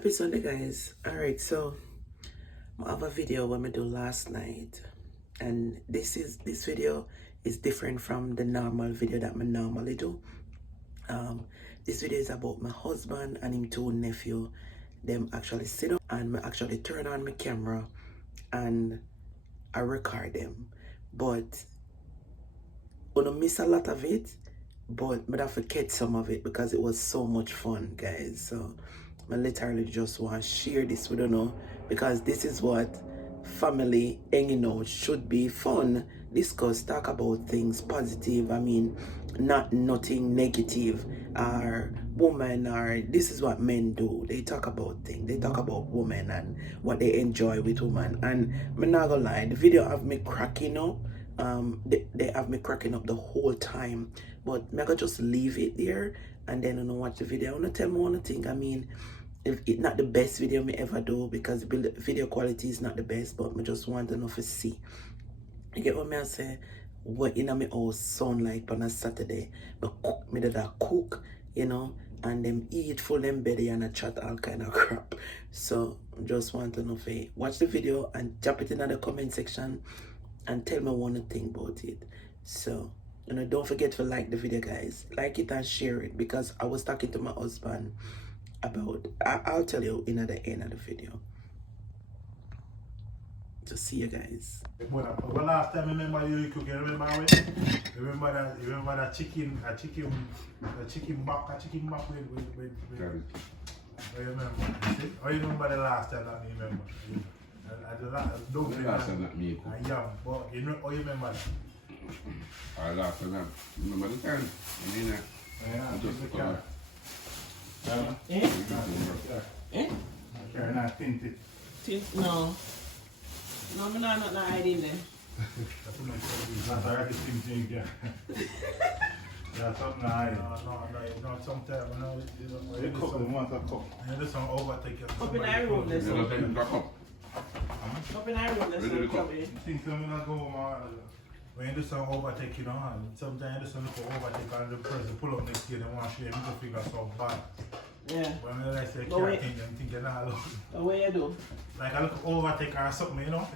Happy Sunday, guys. Alright, so I have a video what I do last night, and this video is different from the normal video that I normally do. This video is about my husband and him two nephew. Them actually sit up and I actually turn on my camera and I record them. But I don't miss a lot of it, but I forget some of it because it was so much fun, guys. So I literally just want to share this with you because this is what family hanging out should be: fun, discuss, talk about things positive. I mean, not nothing negative or woman, or this is what men do. They talk about things. They talk about women and what they enjoy with women. And I'm not gonna lie, the video have me cracking up. They have me cracking up the whole time, but I'm gonna just leave it there and then watch the video. I wanna tell me one thing. I mean, if it's not the best video me ever do because the video quality is not the best, but I just want enough to see. You get what I say? What in my house sound like on a Saturday? But cook, me did that cook, and them eat full them belly and a chat all kind of crap. So just want to know if you watch the video and drop it in the comment section and tell me one thing about it. So don't forget to like the video, guys. Like it and share it, because I was talking to my husband about, I'll tell you in the end of the video. So see you guys. Well, last time remember you cooking, remember when? Remember that chicken back with I remember. I remember the last time that me remember. Don't the last time that me cook. Yeah, but you know, you remember that? Last time, remember the time? Yeah, just the car. Okay, not tinted. No. No, I'm not hiding them. That's alright, the thing thing, yeah. Yeah, something like no, sometimes, you do some overtake. Up in our room, let's go. Up in our room, let's go. Things I'm not go when you do some overtake, sometimes you do some overtake and the person pull up next to you, they want to show you middle finger so bad. Yeah. When I say can't think, them think you're not alone. What you do? Like I look overtake or something, you want,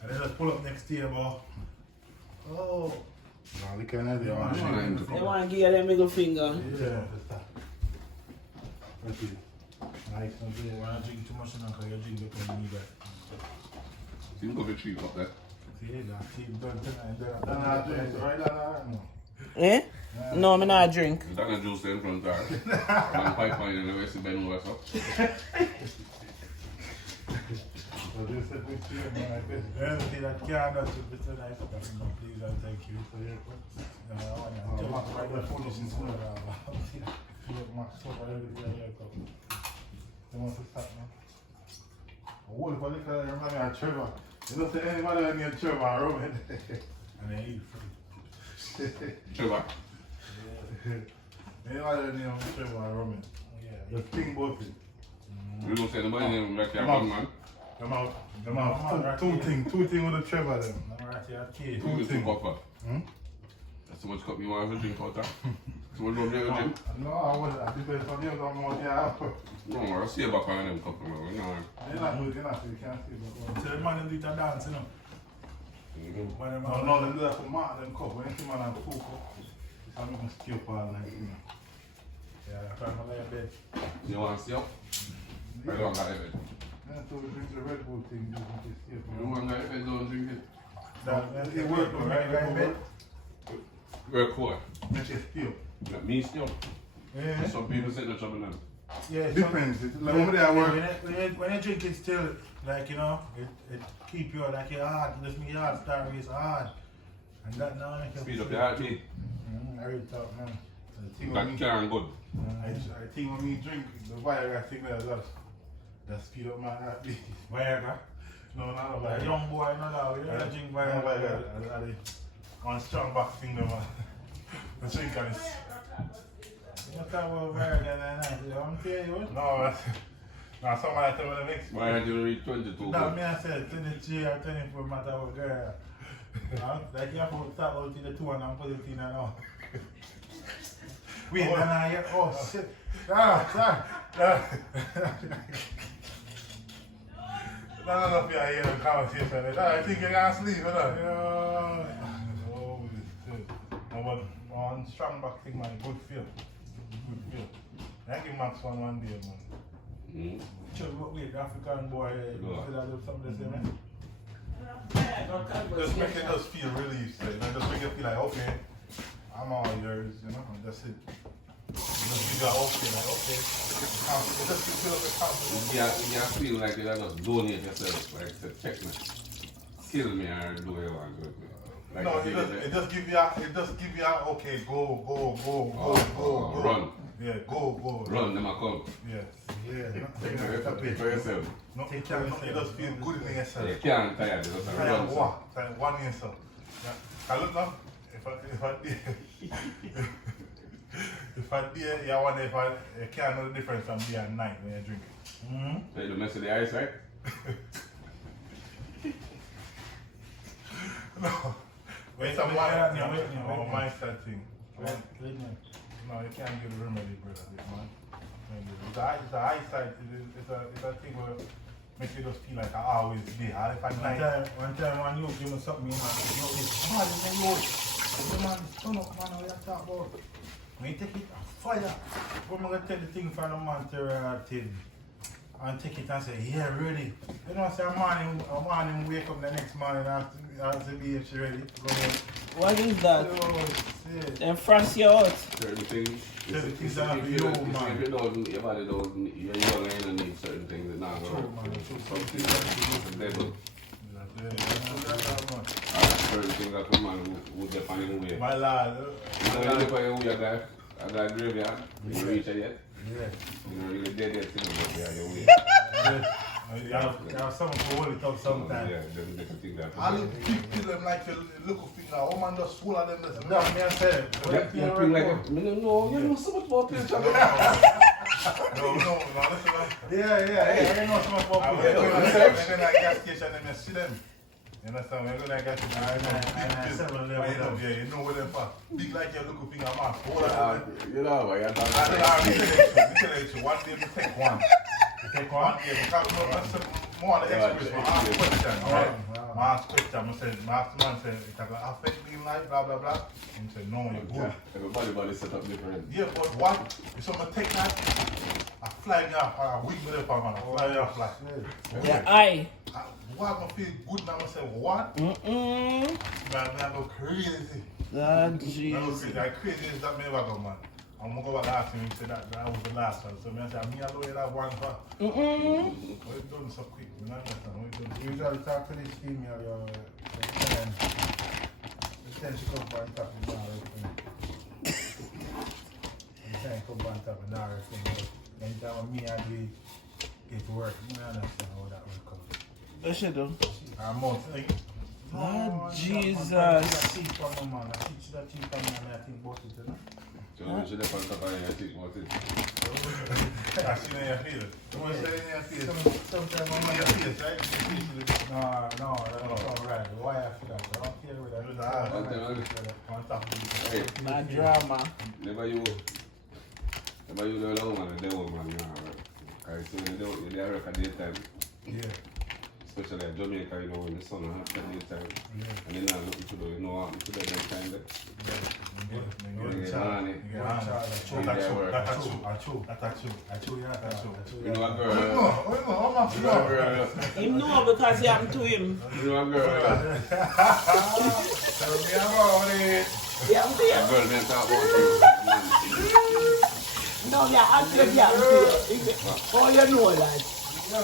and they just pull up next to you, but oh. No, they can't have They want to give you them middle finger. Yeah, that's it. Nice, when you drink too much, because you drink because you need that. Think of the tree up there. See, that's it, done tonight. Eh? No, I'm not drink. You're not going to juice in front of her. And pipeline in the rest of Ben over so. Well, you said with you, man, I bet. Anything that can't do to be tonight, please and thank you. So, yeah, I want to write the foolishness in school. You want to start, man? What if I look at it, remember me Trevor? You don't say anybody named Trevor or Roman. And they eat free. Trevor. Anybody named Trevor or Roman? Yeah. The thing about it. You don't say anybody named like your man. Come out. Two things with the Trevor them. Two things. That's too much cup you want to drink out there. So what do you drink? No, I wasn't. I depend on you. I'm out here. No, I'll see back on them cup. You're not good enough, you can't see back. So the man them do that dance, No, them do that for mark them cup. When you see man have 2 cups, I'm going to skip all night, Yeah, I'm trying to lay a bed. You want to see up? I don't got it. Yeah, so we drink the Red Bull thing, you can skip. You want to don't drink it? It works, right? We're cool. Make it still. Me still. Yeah. Some people say the trouble now. Yeah, depends. Like over there, when you drink it still, like it keep you like your heart. Just make your heart start race hard, and that now make speed up your heartbeat. I really talk, man. That can good. I think when we drink the Viagra thing that speed up my heartbeat. Viagra? No, not a Viagra. Young boy, not that. We don't drink Viagra. One strong back thing, man. The drink on this. You talk about Viagra that night. I'm telling you what? No, somebody tell me the next. Why did you read 22? No, me I said 23 or 24 matter what girl. Like you have to start out in the 2 and put it in and out. Wait, oh shit. Sorry. No, if you hear the conversation, I think you're gonna sleep, you know? Yeah. Oh, shit. No, but on strong back thing, man, good feel. Good feel. I give Max one day, man. Chill, wait, African boy, you feel that there's something to say, man? Just make it just feel relief, you know? Just make it feel like, okay, I'm all yours, you know? That's it. Just feel like, okay, it just feel a bit confident. You feel like you just donate yourself, like to check me. Kill me or do what you want with me. Like No, it just give you a, okay, go, run. Yeah, go. Run, them a come. Yeah. Take for yourself. No, it just feel good in yourself. You can't tire, you just run. One in yourself. Yeah. I look now, if I dare, you wonder if you can't know the difference from day and night when you drink it. Like the mess of the ice, right? No. It's a mindset thing. No, you can't give the remedy, brother, man. It's an eyesight, it's a thing where makes you just feel like I always be. One time when you give me something, man, it's hard in the road. Man, turn up, man, what you talk about? When you take it, fire. When I'm going to take the thing from the man to and take it and say, yeah, ready. You know, say a morning wake up the next morning and say, be she ready. What is that? Oh, Then frost you out. Certain things. Certain things are not you, man. If you don't, your body don't, you're young and you don't need certain things that not going to work. Some things are the devil. Certain things that come man would get on your way. My lad. You know, you look at your way, I got graveyard. You reach it yet? Yeah. You know, you're dead yet, but you're on your way. You have something to hold it up sometimes. Yeah, then they can think that. I look them like your little finger. Oh man, just swallow them. That's me I said. You feel like it? No, you know so much about this. No, listen. Yeah. I know so much about people. I'm going to gas station and see them. You understand? We're going to gas station. You know what they're for. Big like your little finger, man. You know what? I'm telling you, one day we take one. Take one, yeah, because more on the express, I ask question, alright? I ask question, I ask the man, say, it can affect me in life, blah, blah, blah. And he said, no, you're good. Everybody set up different. Yeah, but what? If someone take that, I fly me off, I weak me up, man, I fly me off like. Yeah, aye. What, I feel good now, I say, what? Man, I go crazy. Oh, Jesus. I crazy as that may ever go, man. I'm going to go back last time and say that was the last one. So I say, me alone that one for. What you done so quick? You know what you usually talk to this female, then she come back and talk to me. Then come back and talk to me. Anytime me and we get to work, you understand how that will come. What she do? I'm out. Oh, Jesus. I teach from the man. I teach that teach from the man. I think about it, you know? So you should have found somebody I think about it. I see in your face. What is in your face? Sometimes in your face, right? No, that's not right. Why I feel that? I don't care with that. Hey, My drama. never you know the woman, the woman, right? So you work at daytime. Yeah. Especially in Jamaica, you know, when the sun has at daytime. Yeah. And then nothing to do, you know what to do that time there. You know a girl. You know a girl. He know because he happened to him. You know a girl. Yeah, I'm there. A girl didn't talk about you. No, yeah, actually, yeah, I'm there. Oh, you know that. Why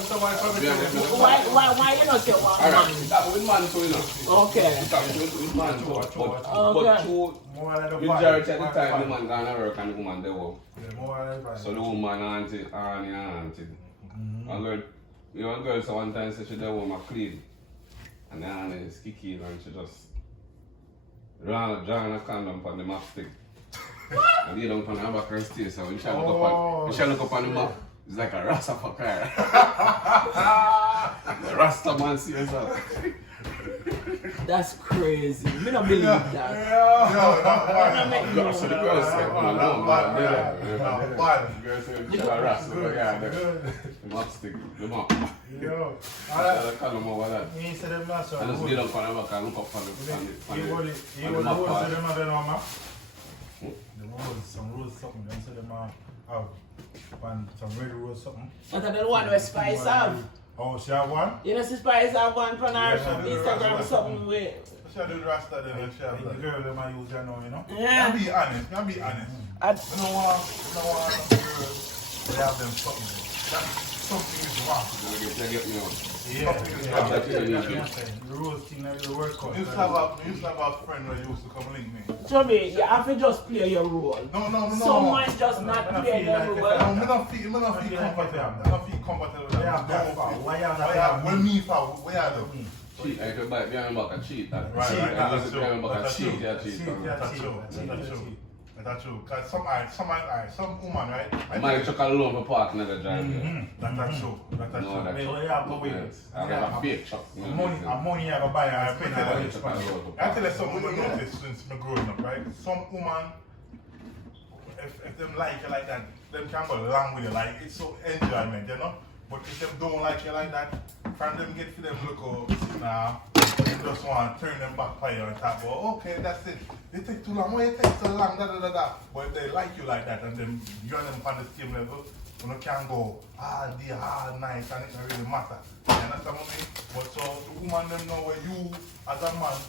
you not say one man? Alright, that with man too, you know. Okay. That with man too. Okay. But majority of the time, the man gonna work and the woman they work. So the woman auntie. A girl, you know, a girl so one time said she did woman clean. And the auntie is kicking and she just drawing a condom on the matchstick. And he don't put her back and stay, so when she look up on the map, it's like a Rasta for car. The Rasta man see yourself. That's crazy. Me not believe that. So the girl said, no, girl said, she got rats, the mustard, the mop. Yo, I call them over that. he said them not so I just good. get up on the back and look up on the map part. Them are done on map. Them rose, some rose something. Them say them are out. And some red rose something. But I don't want to spice up. Oh, she have one? You know, she spice up one from her Instagram something with. She do the rasta then and she have the girl them I use that now, you know? Yeah. Be honest. You be honest. You don't want girls to have them something. Something is wrong. They get me on. Yeah. The rose thing that you work on. You used to have a friend who used to come link me. Chubby, you have to just play your role. No. Someone just not play their role. No, I don't feel comfortable with that. Why when me for where are they? Cheat, I could buy behind back and cheat. Right, that's true. That's true. Cause some woman, right? I might chuck a loan for parking at the driveway. That's true. That's true. No, that's true. You have to wait. I have a fake truck. Money I have to buy and I spend it. I tell you something I noticed since me growing up, right? Some woman, if them like you like that, them can go along with you. Like it's so enjoyment, you know. But if them don't like you like that, from them get to them look now, they just want to turn them back for you and talk about, okay, that's it. It take too long. Why it take so long? But if they like you like that and then you and them on the same level, you can go hard day, hard night, and it don't really matter. You understand what I mean? But so the woman them know where you, as a man,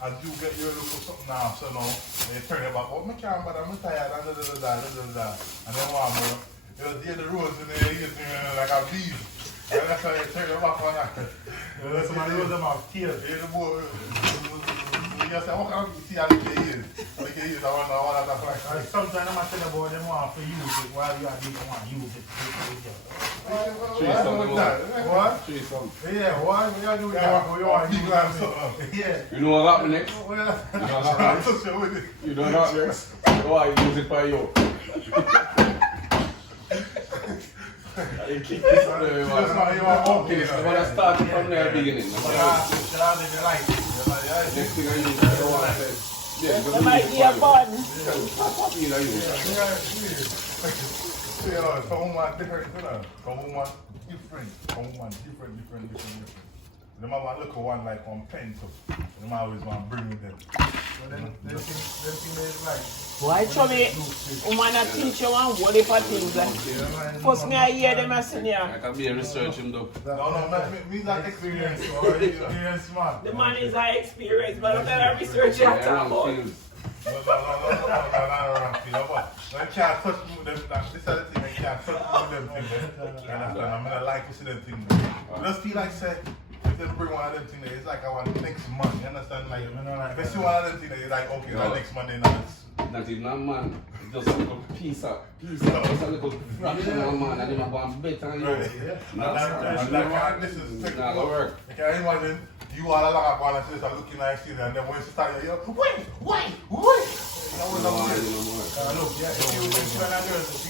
as you get your look for something now, so now they turn it back. Oh, I can't, but I'm tired, and then one more. They'll hear the rose in their ears like a bee. And that's how they turn it back on that. Somebody rose them out here. Hear the boy. You say, how can you see how they get ears? How they get ears? I wonder what that's like. Sometimes I'm tell about them want to use it while you are doing want to use it. What? Yeah, why? We are doing that. We want to use it. Yeah. You know what happened next? You know what happened next? Why use it for you? You keep this on there, man. Okay, so when I started from the beginning. Next thing I use, I don't want to say. Yeah, there might be a bun. Stop you know, you. Some woman different, you know. Some woman different. Them have a look one like on pen, so them always want to bring with them. But then they think they like. Why, Chubby? Woman a teach you one whole heap of things. First me I hear them as senior. I can be a research him though. No, me that experience. Experience, man. The man is high experience, but I'm not a researcher at all. No. I can't touch me with them. This is the thing, I can't touch me with them things. I'm going to like to see them things. I just feel like, say, if they bring one of them things, it's like I want next month. You understand? Like, if I see one of them things, it's like, okay, that next Monday night. Not even a man, just a little piece of, just a little fraction of a man, and then I go and bet on you. This is not gonna work. I can imagine you all along up on and looking like shit, and then when you start, you're wait. No, Look, yeah, if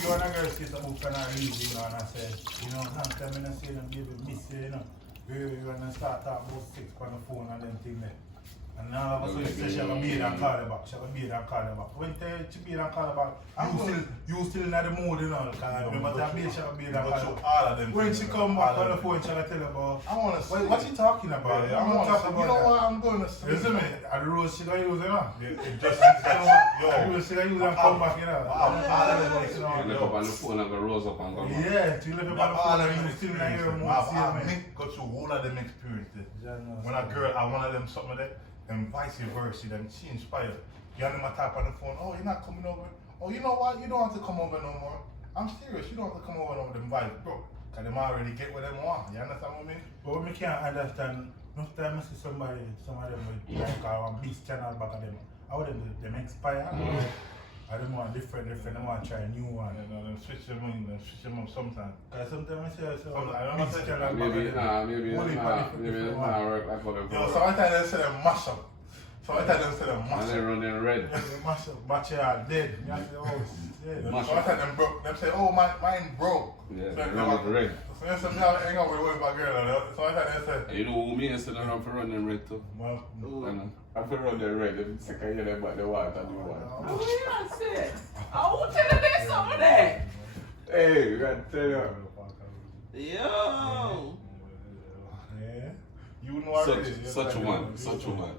you and a girl see some move and I leave, you know, and I say, you know, I'm coming and say, baby, miss you, you know, we gonna start talking about sex on the phone and them thing there. And now all of a sudden, she have a beard and call her back. When she beard and call her back, you still in the mood, you know, because remember that beard, she have a beard and call her back. When she come back on the phone, she have to tell her about, what she talking about? I want to talk about, you know what, I'm going to say. Listen, and the rose she don't use, you know? Just, yo. The rose she don't use and come back, you know? You look up on the phone and go rose up and go back. Yeah, you look up on the phone and you still in your mood. I've got through all of them experiences. When a girl, I one of them something there, and vice versa, then she inspired. You have them tap on the phone, oh, you're not coming over. Oh, you know what? You don't have to come over no more. I'm serious, you don't have to come over no more. Them vibes, bro. Because them already get what they want. You understand what I mean? But what I can't understand, most time I see some of them with like a beast channel back of them. How them expire? I don't want different, I want to try a new one. You know, them switch them in, up sometimes. Because sometimes I say, beast channel back of them. Maybe it's not work like for them. Yo, sometimes they say them mash up. So I tell them say them And mash they up. run them red. Match are dead. You say, oh, yeah. Mash So I tell them broke. Them say, oh, mine broke. Yeah, So they them run them red. So they say, me have to hang out with a girl. So I tell them say, You know who me instead of run for run them red too? well, And I feel run them red. Them sick of hearing about the water and the water. What do you not say? Oh, who tell them some of that? Hey, we gotta tell you. Yo. yeah. You know already. Such a man. Such a man.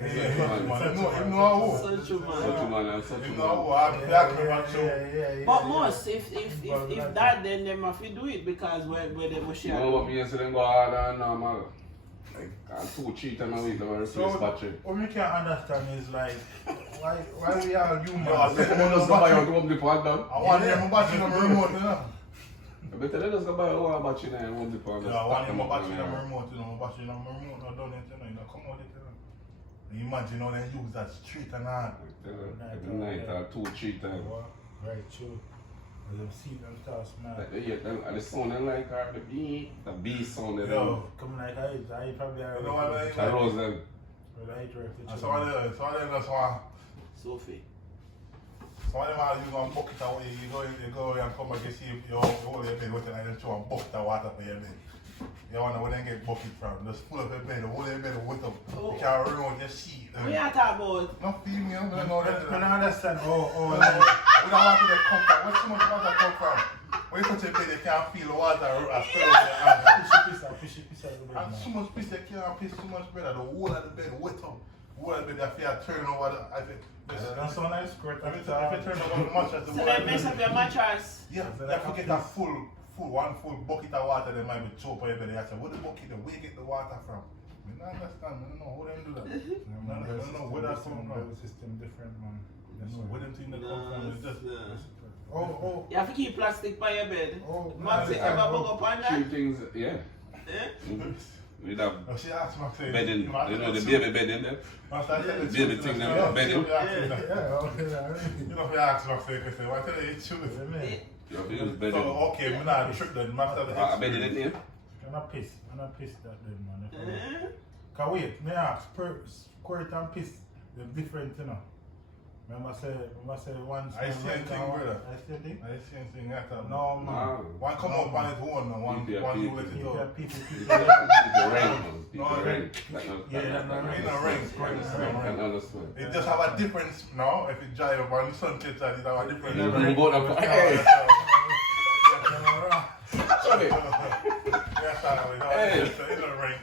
Yeah, man. You know who? Such a man. Such a man and such a You man. know who? I'm black man too. But most, if that, then them have to do it because where they must You know share. what me say them go harder than normal. Like 2, 3 times a week they replace battery. What we can't understand is like, why we are human? I bet them just go buy out home depot and done. I want them battery on my remote, you know. I bet they just go buy one battery now and home depot and Yeah, just I want stack them them up battery on on my there. remote, you know. My battery on my remote, not done it, you know. Come out it, you know. And imagine how they use that street and all. Every night or 2, 3 times. Right, true. As them see them start smell. Like they hear them, and the sound they like are the B sound they Yo, come like I probably are. You know what I mean? Arouse them. And so they just want, Sophie. so they might use one bucket of water. You go and come back and see if you hold your bed with it and then throw a bucket of water for your bed. You wonder where they get bucket from. Just full of your bed, hold your bed with them. You can't run your sheet. What you talk about? No female, I know that. I don't understand. We don't want to get come from. Where so much water come from? When you touch your bed, you can't feel the water spill out your hand. Piss And so much piss, you can't piss so much better. The whole of the bed wet up. The whole of the bed, if you turn over the... That's so nice, squirt. If you turn over the mattress, the So whole they of the mess bed... up your mattress. Yeah, if you get a one full bucket of water, they might be choke on your bed. I say, what the bucket, where you get the water from? I don't understand, I don't know how them do that. I don't know where that's coming from. System different, man. I don't know where them things they come from. It's just... Oh, You have to keep plastic by your bed. oh. Maxi ever bug up on 3 that? things, yeah. Eh? With that Oh, she asked me, I say, bed in, you know the baby bed in there? Baby thing them bed in. You know, if you ask me, I say, why tell you it's true? You have to use bed So, in. okay, I'm not trick then, master the I bed in it here. I'm not piss that then, man. Eh? Can wait, me ask, squirt and piss, they're different, you know. Remember say one I see a thing, brother. I see a thing? I see anything like that. No, man. One come up on its own, one you let it Yeah, go. people. The rain, the rain. Yeah, that Ain't no ring, I can understand. It just have a difference now. If it drive up on the sun sets, it have a different. You bring both up. Hey! Sorry. Yes, I Hey. know. It's a ring.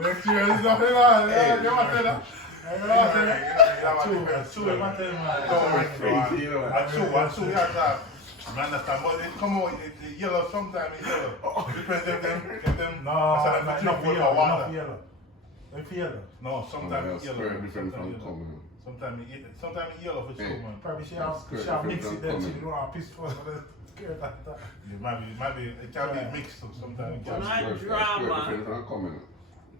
Next year, there's nothing on. Yeah, you want to know? Two, we have that. I understand, but it come out, it's yellow, sometimes it's yellow. Depends if them, Not yellow. It's yellow. No, sometimes it's yellow. Different from common. Sometimes it's yellow for sure, man. Probably she have mix it then, she don't have piss for scared like that. It might be, it can be mixed too, sometimes it can be. Not drama. Different from common.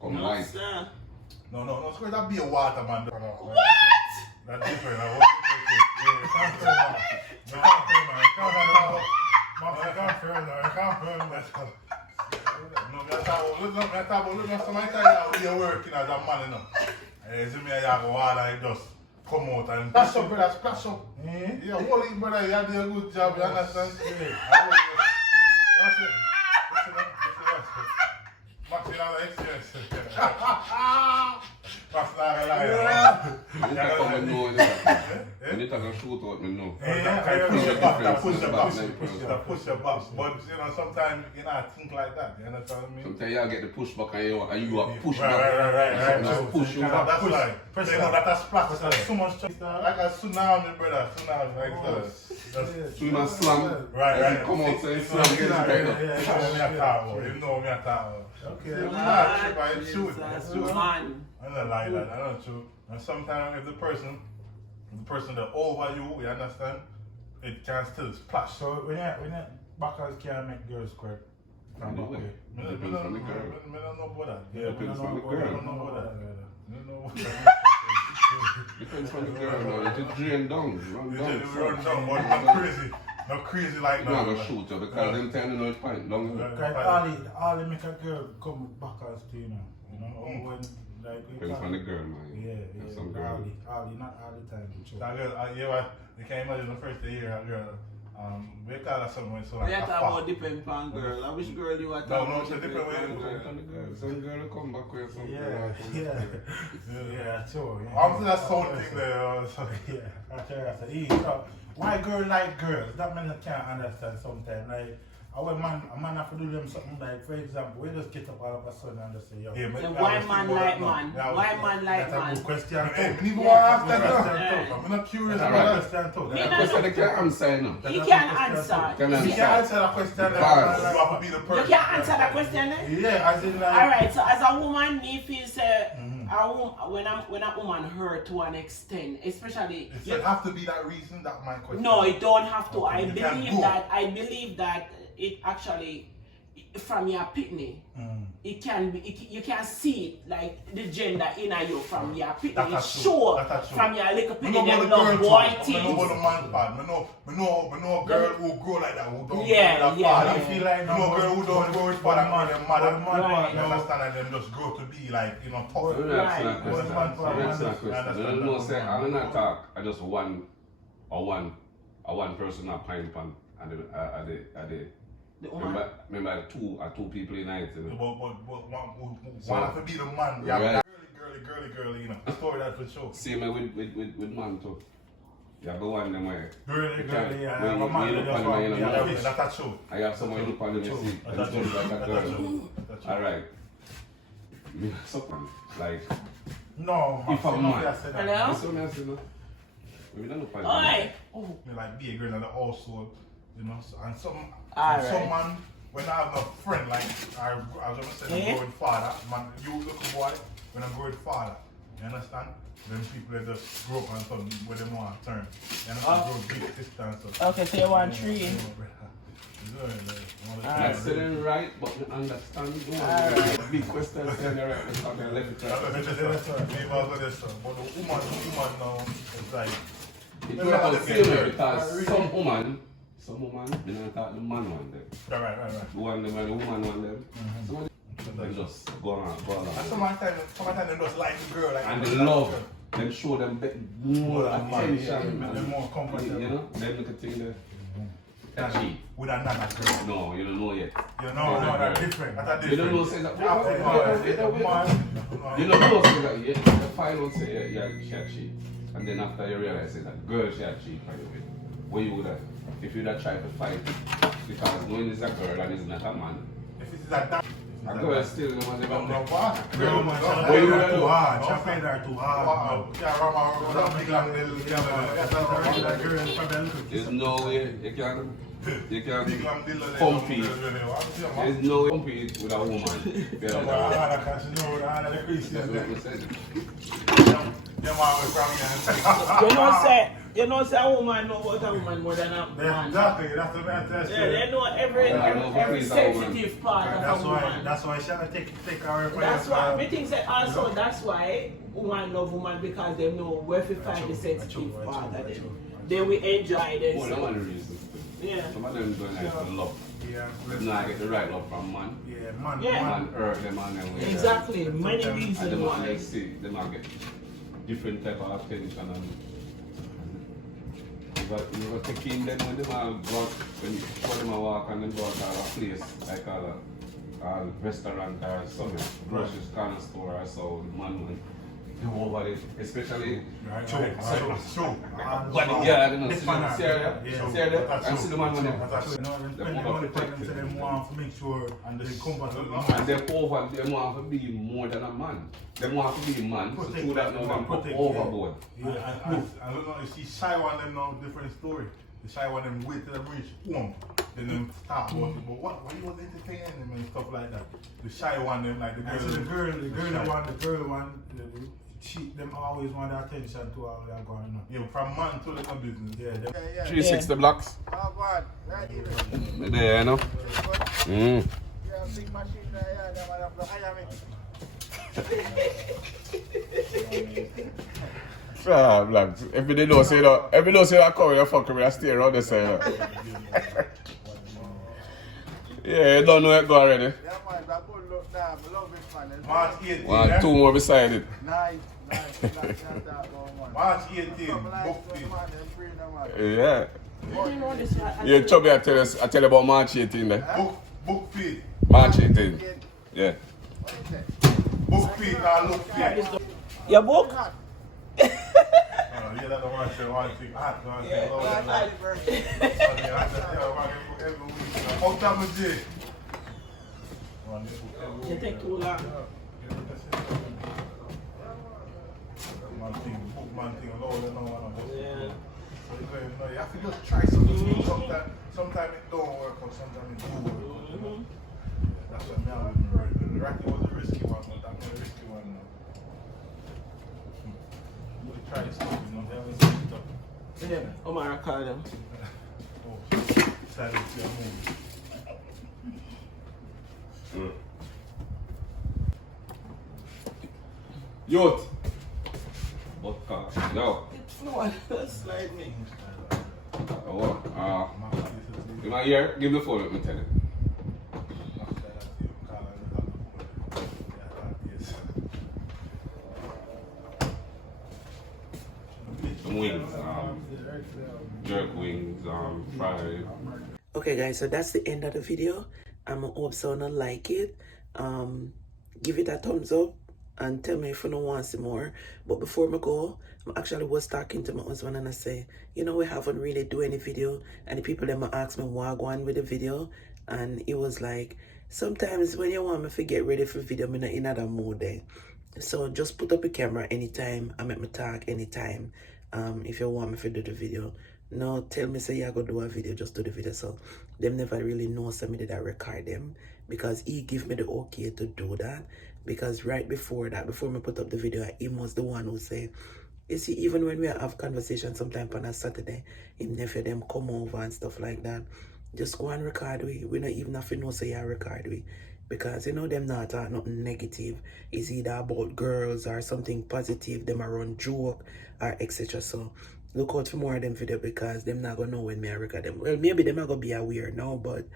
Come No, white. sir. No, square that be a water, man. What? That's different. Yeah, it's not fair, man. It's not fair, man. It's not fair, man. I can't fair, man. I can't fair, man. No, me talk about somebody tell you you're working as a man, you know. See me, I have a water, I just come out and splash up, brother, splash up. Yeah, holy brother, you do a good job, you understand? Yeah. That's it. Max, you have experience. Max, not a liar. You talk about me know, when you talk about shoot out, me know. Push your back. But you know, sometimes you not think like that. You understand what I mean? Sometimes you get the push back and you are push back. Right. Just push you back. That's right. You know, that's splash. That's so much. Like a tsunami, brother. Tsunami, like that. Swim and slam. Right. Come out and slam. You know me at all. Okay. It's true. Man. I don't lie that. I don't true. And sometimes if the person that over you understand, it can still splash. So when you backers can't make girls squirt from back way. I don't know about that. Yeah, depends on the girl. I don't know about that. Depends on the girl, no. You just drain down. Run down. Run down, but not crazy like You're not that. going to shoot you because them time you know it's fine. Long All they make a girl come backers to you know. When Depends on the girl, man. Yeah. Some girl. Not all the time. That girl, you can't imagine the first day here, a girl. We call her something so like We are talking about depend on girl. I wish girl you are talking No, about it's a different way. Some girl will come back with something. Yeah, true. I'm that sound thing there. Yeah, I tell you, I say, so why girl like girls? That man can't understand sometimes. Like, a man have to do them something like, for example, we just get up all of a sudden and just say, yo. Yeah, then why man like man? Why man like That's a man? good question. We need to ask that. I'm not curious That's about a that. question too. That question they can't answer, no. He can't answer. Can You answer. can't answer that question. You have to be the You person. can't answer that question, eh? Yeah, as in like. Alright, so as a woman, me feel say when a woman hurt to an extent, especially It have to be that reason that my question. no, it don't have to. I You can believe go. that it actually from your pitney. It can be you can see it like the gender in you from your pitney. That's It's true. sure That's true. from your little We pitney know them about the love girl boy too. We know about things. the man part. We know a girl who grow like that, who don't Yeah, grow with yeah, father. yeah. I feel like You know a girl who don't grow with father and their mother. Right. You understand? And them just grow to be like, tough. I'm not asking that question. Right. I'm not asking that question. I don't know, say, I'm not talk. I just one person not pine pan at The woman. remember two people in night. You know? But one have to be the man. We have Right. girly, Story that for sure. Same with man too. You have the one them where Girly, yeah. when My man you look just on want them, to you be know, a fish. That's true. I have someone look on them and see, and it's just like a girl. Alright. Something like No, If I'm mad. Hello? this one I say no. We don't look on them. Oi! Me like be a girl and also, and some Alright. some man when I have a friend like I was gonna say Eh? I'm growing father, man, you look boy when I'm growing father. You understand? Then people that just grow up and something where they want to turn. You understand? Grow big sister and stuff. Okay, so you want three. I said it right, but you understand. You don't want to make big questions saying it right because I left it right. Maybe I'll go this stuff. But the woman now is like It was about the same way because some woman, they don't talk the man one them. right. The one them and the woman one them. Some of them just go on. And sometimes they just like the girl. Like, And they love, them show them more attention. They're more comfortable. You know, them look at thing there. That's cheap. With another girl. No, you don't know yet. You know, that's different. That's You don't know different. say that. You You don't know say that. Yeah, the find out say yeah, she had cheat, and then after you realize say that girl she had cheat by the way. What you would have, if you'd have tried to fight, because knowing it's a girl and it's not a man. If it's like that, A girl still no one no, ever. what? Girl, man, What you would have too done? hard. Champagne are too hard. There's no way you can compete. There's no way compete with a woman. That's what we said. You know say a woman know about a woman more than a man. Exactly, that's the best. Yeah, they know every sensitive part of a woman. That's why she take her. That's why me think say also that's why woman love woman because they know where to find the sensitive part of them. They will enjoy this. Oh, that's one of the reasons. Yeah. Some of them don't like the love. Yeah, They not get the right love from man. yeah, man. Yeah. Man hurt them and then Exactly. Many And reasons the man why. they see, they might get different type of attention and you got to take in them when they might go out, when them walk and then go out to a place like a restaurant or something, grocery corner store or so, the man will go over it, especially True. but the girl, you know, see them, and see the man when they Them want to make sure and they comfortable. and they want to be more than a man. They want to be a man, so through that now them go overboard. I don't know if she shy one them now different story. The shy one them wait till them reach home, then them start about it. But why you was entertaining them and stuff like that? The shy one them like the girl. The girl one, them always want the attention to all that going on. Yeah, from man to the business. Yeah, 360 blocks. Oh God, right even. There, you know. Yeah, big machine there, yeah, them have to hire me. Like, if they don't say that, if they don't say that, come here, fuck me, I stay around the side. Yeah, you don't know it go already. Yeah, man, that good look now, I love it. man. March 18. One, two more beside it. Nice. Like that, man. March 18. Couple Book likes, fee. man, and free them, man. Yeah. You know this one. Yeah, Chubby, I tell you about March 18 there. Book fee. March 18. Yeah. What is it? Book fee, not look fee. Your book? Yeah, that's the one thing, one thing. Hot, one thing. Lord, Happy Lord. birthday. Okay, I just tell one thing every week. How time is it? One thing every You week. take too long. One thing, book one thing, Lord, you know what I'm saying. Yeah. You have to just try something new. Sometimes it don't work or sometimes it do work. That's what me always remember. Rocky was a risky one, but I'm not a risky one now. You try stuff, you know, they always say stuff. Yeah. Omar call them. Oh, decided to move. Youth. Vodka. Yo. No, that's like me. Oh, in my ear, give the phone, let me tell you. Some wings, jerk wings, fried. Okay guys, so that's the end of the video. I'm hope someone like it. Give it a thumbs up and tell me if you don't want some more. But before I go, I actually was talking to my husband and I say, you know, we haven't really do any video, and the people that ask me why go on with the video, and it was like, sometimes when you want me to get ready for video, I'm not in that mood there. So just put up a camera anytime, I make me talk anytime. If you want me to do the video. No, tell me say you go do a video, just do the video. So them never really know somebody that record them, because he give me the okay to do that. Because right before that, before me put up the video, he was the one who say, you see, even when we have conversations sometime on a Saturday, him nephew them come over and stuff like that, just go and record we not even have to know say you record we. Because you know them not talk nothing negative. It's either about girls or something positive, them around joke or etc. So look out for more of them video, because them not gonna know when me I record them. Well, maybe them not gonna be aware now, but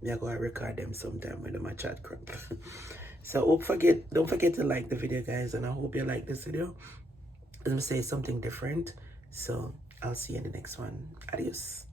me I gonna record them sometime when them a chat crap. So don't forget to like the video, guys, and I hope you like this video. I'm gonna say something different. So I'll see you in the next one. Adios.